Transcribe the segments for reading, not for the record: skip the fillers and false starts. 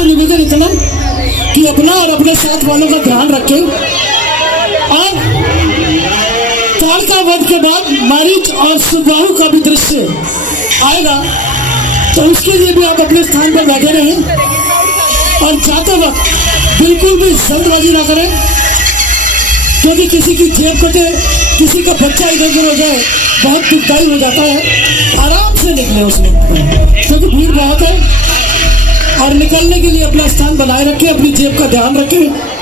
आपसे निवेदन इतना कि अपना और अपने साथ वालों का ध्यान रखें और ताड़का वध के बाद मारीच और सुबाहु का भी दृश्य आएगा, तो उसके लिए भी आप अपने स्थान पर बैठे रहें और जाते वक्त बिल्कुल भी जल्दबाजी ना करें, क्योंकि किसी की जेब कटे, किसी का बच्चा इधर उधर हो जाए, बहुत दुखदाई हो जाता है। आराम से निकले उसमें, क्योंकि भीड़ बहुत है। और निकलने के लिए अपना स्थान बनाए रखें, अपनी जेब का ध्यान रखें।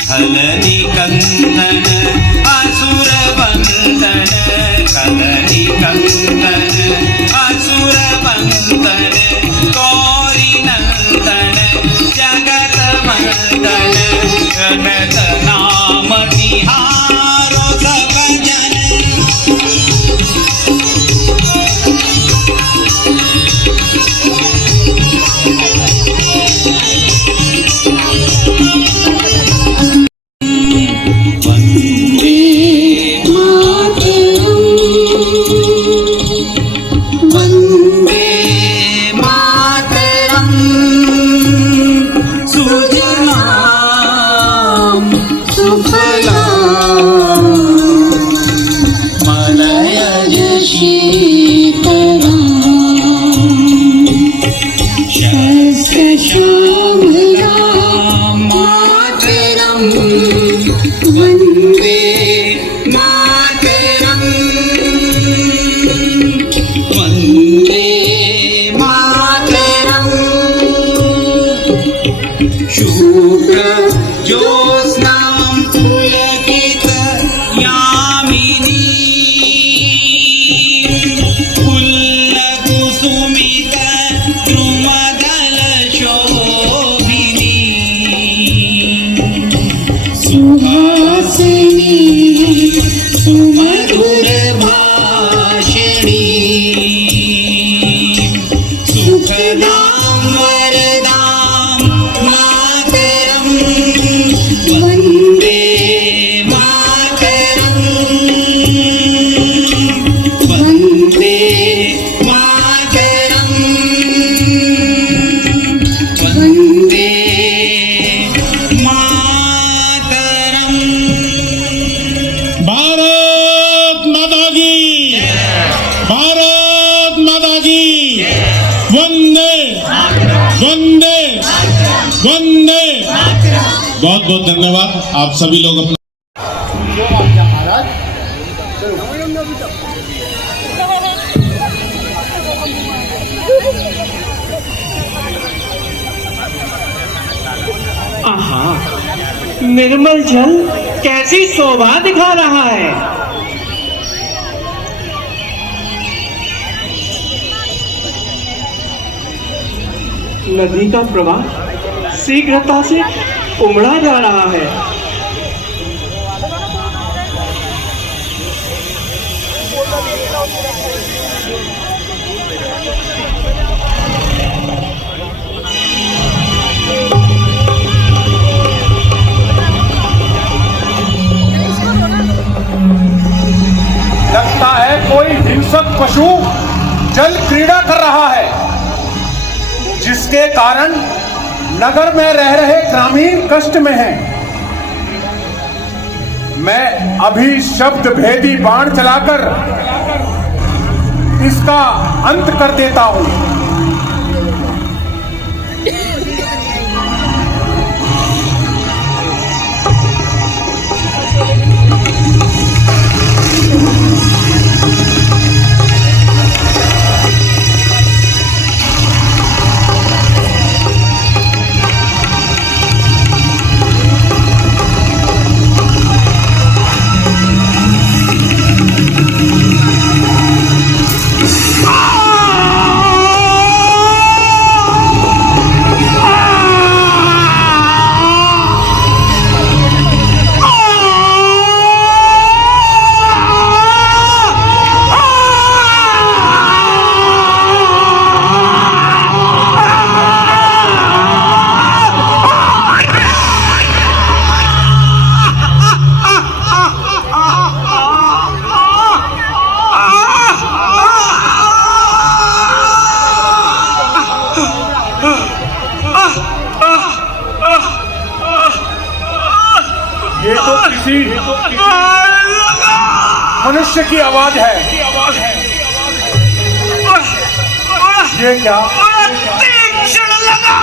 खलनी कंदन असुर बंदन, खलनी कंदन असुर बंदन, गौरी नंदन जगत मंदन, जनत नाम तिहारो सब जन। बहुत बहुत धन्यवाद आप सभी लोग अपना आहा, निर्मल जल कैसी शोभा दिखा रहा है। नदी का प्रवाह शीघ्रता से उमड़ा जा रहा है। लगता है कोई हिंसक पशु जल क्रीड़ा कर रहा है, जिसके कारण नगर में रह रहे ग्रामीण कष्ट में हैं। मैं अभी शब्द भेदी बाण चलाकर इसका अंत कर देता हूं। ये तो किसी मनुष्य की आवाज है। ये क्या? तीक्ष्ण लगा।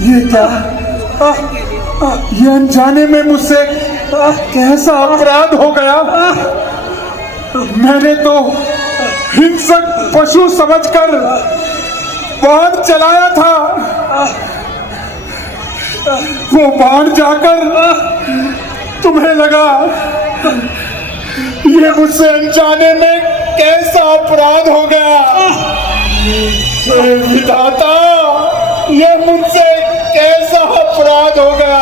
ये क्या? ये अनजाने में मुझसे कैसा अपराध हो गया? मैंने तो हिंसक पशु समझकर बाण चलाया था। वो बाण जाकर तुम्हें लगा। ये मुझसे अनजाने में कैसा अपराध हो गया? हे विधाता, ये मुझसे कैसा अपराध हो गया?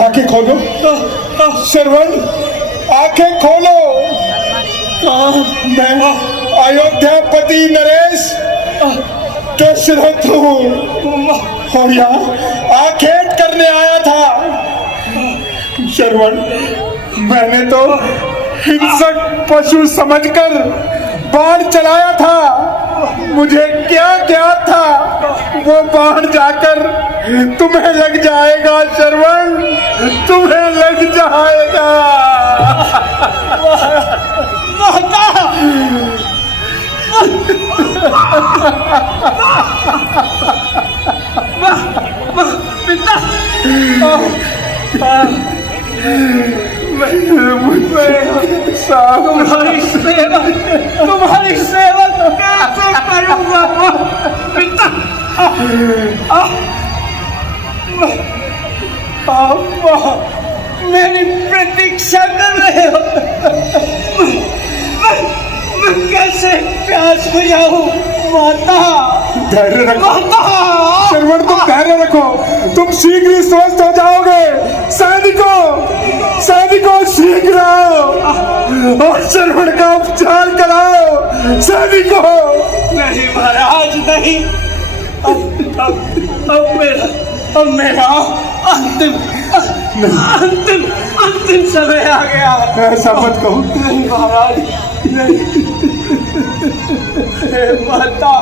आंखें खोलो श्रवण, आंखें खोलो। मैं अयोध्यापति नरेश दशरथ हूँ और यहाँ आखेट करने आया था। श्रवण, मैंने तो हिंसक पशु समझकर बाण चलाया था। मुझे क्या ज्ञात था वो बाण जाकर तुम्हें लग जाएगा। श्रवण, तुम्हें लग जाएगा। तुम्हारी सेवा कैसे करूंगा पिता? मेरी प्रतीक्षा कर रहे हो। मैं कैसे प्यास बुझाऊं माता? धैर्य रखो माता, श्रवण, तुम धैर्य रखो। तुम शीघ्र ही स्वस्थ हो जाओगे। सैनिकों शीघ्र आओ और श्रवण का उपचार कराओ। सैनिकों! नहीं महाराज, नहीं। अब मेरा अंतिम समय आ गया। ऐसा मत कहो। नहीं महाराज, नहीं। हे माता,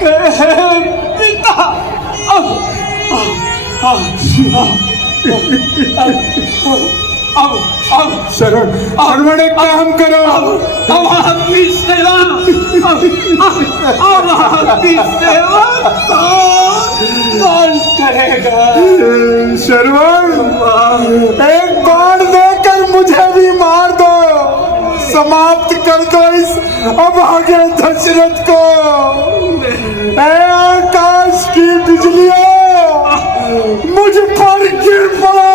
हे पिता, अब श्रवण, एक काम करो। अब आपकी सेवा, अब आपकी सेवा कौन करेगा? श्रवण, एक बाण देकर मुझे भी मार दो। समाप्त कर दो इस अभागे दशरथ को। ऐ आकाश की बिजलियों, मुझ पर गिर पड़ो।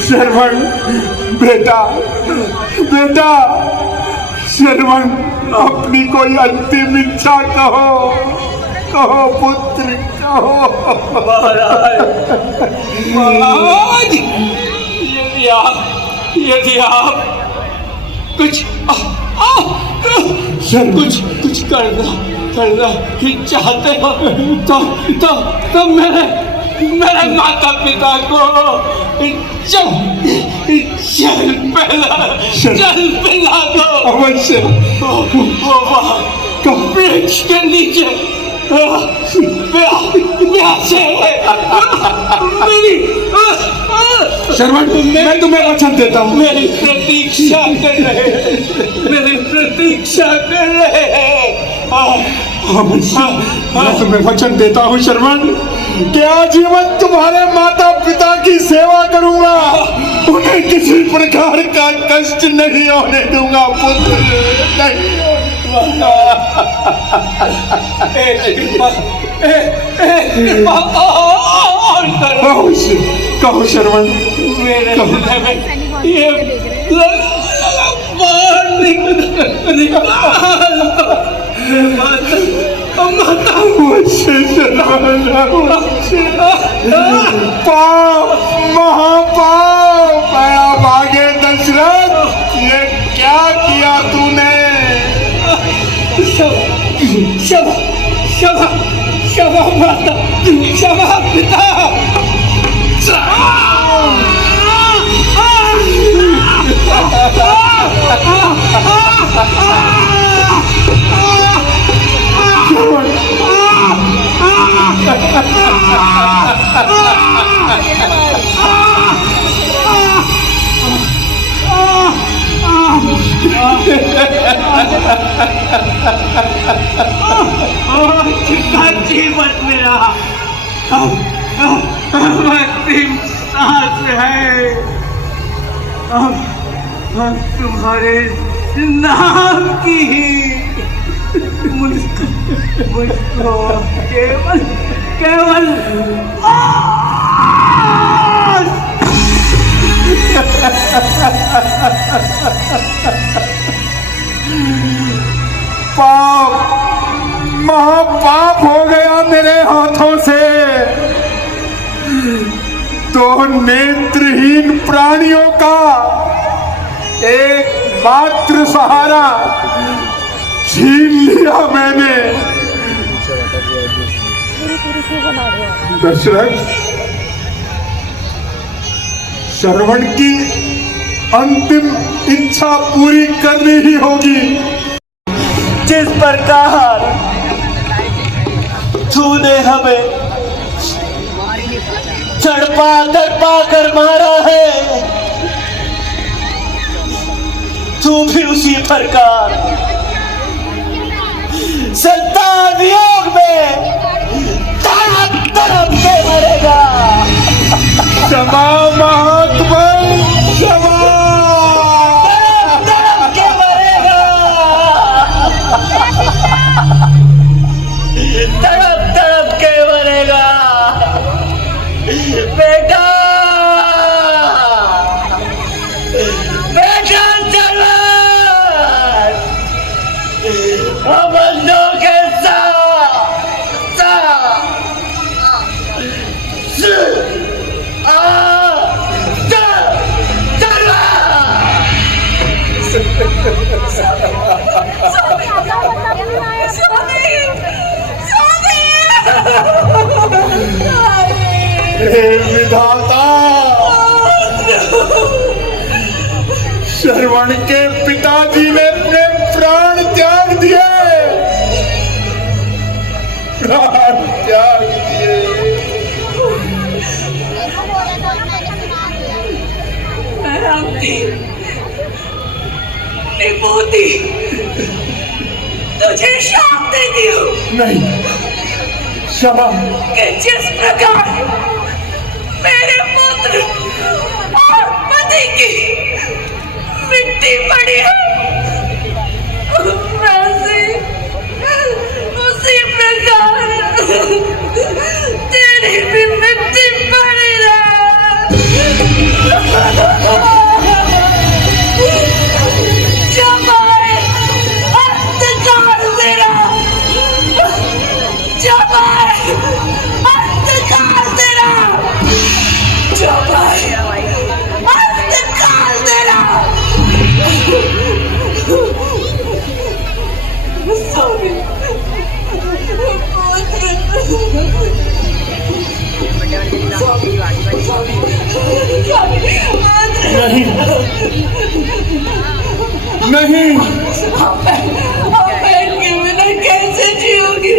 श्रवण बेटा, बेटा श्रवण, अपनी कोई अंतिम इच्छा कहो, कहो पुत्र कहो। महाराज, यदि आप कुछ कुछ करना ही चाहते हो तो मेरे माता पिता को जल पिला दो। अवश्य। वृक्ष के नीचे प्यासे श्रवण, मैं तुम्हें वचन देता हूँ। मेरी प्रतीक्षा कर रहे हैं। मैं तुम्हें वचन देता हूँ श्रवण, कि आजीवन तुम्हारे माता पिता की सेवा करूंगा, उन्हें किसी प्रकार का कष्ट नहीं होने दूंगा पुत्र, नहीं। कहो श्रवण, मेरे हृदय में ये पाप, महापाप आया भागे दशरथ, ये क्या किया तूने? क्षमा माता, क्षमा पिता। जीवन मेरा अंतिम सांस है। अब तुम्हारे नाम की मुझको केवल पाप, महापाप हो गया मेरे हाथों से। दो नेत्रहीन प्राणियों का एक मात्र सहारा छीन लिया मैंने। दशरथ, श्रवण की अंतिम इच्छा पूरी करनी ही होगी। जिस प्रकार तूने हमें तड़पा कर मारा है, तू भी उसी प्रकार संतान वियोग में तड़प तड़प के मरेगा। क्षमा महात्मा, क्षमा। तड़प के मरेगा, तड़प तड़प के मरेगा बेटा, बेटा चलो बंदों के हे विधाता, श्रवण के पिताजी ने अपने प्राण त्याग दिए, प्राण त्याग दिए। विभूति तुझे शाप देती हूँ। नहीं, क्षमा। कि जिस प्रकार मेरे पुत्र और पति की मिट्टी पड़ी है, वैसे उसी प्रकार तेरी भी मिट्टी पड़ी रहे। नहीं आप बहन के बिना कैसे जियोगी?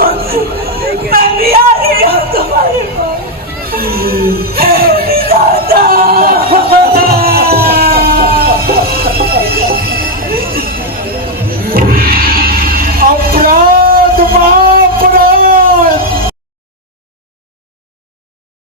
मैं भी आ रही हूँ तुम्हारे पास। दादा